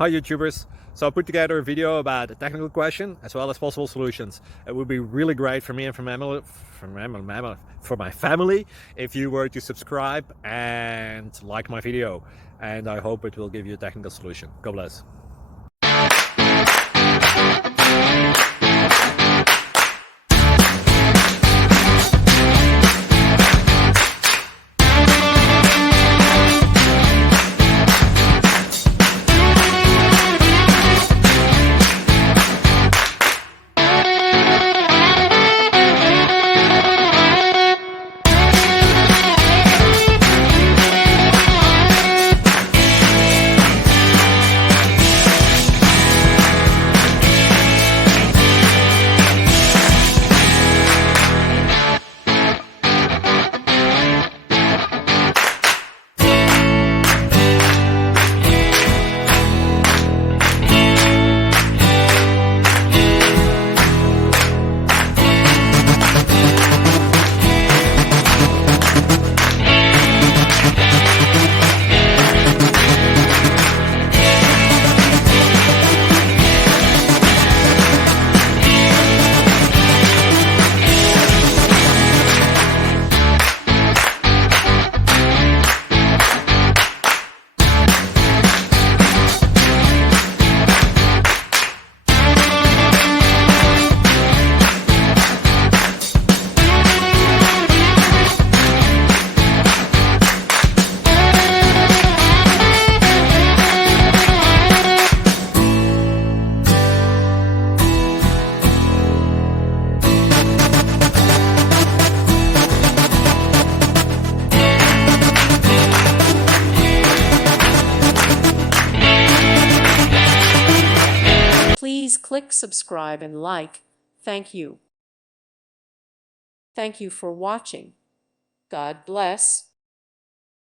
Hi YouTubers! So I put together a video about a technical question as well as possible solutions. It would be really great for me and for my family if you were to subscribe and like my video, and I hope it will give you a technical solution. God bless. Please click subscribe and like. Thank you. Thank you for watching. God bless.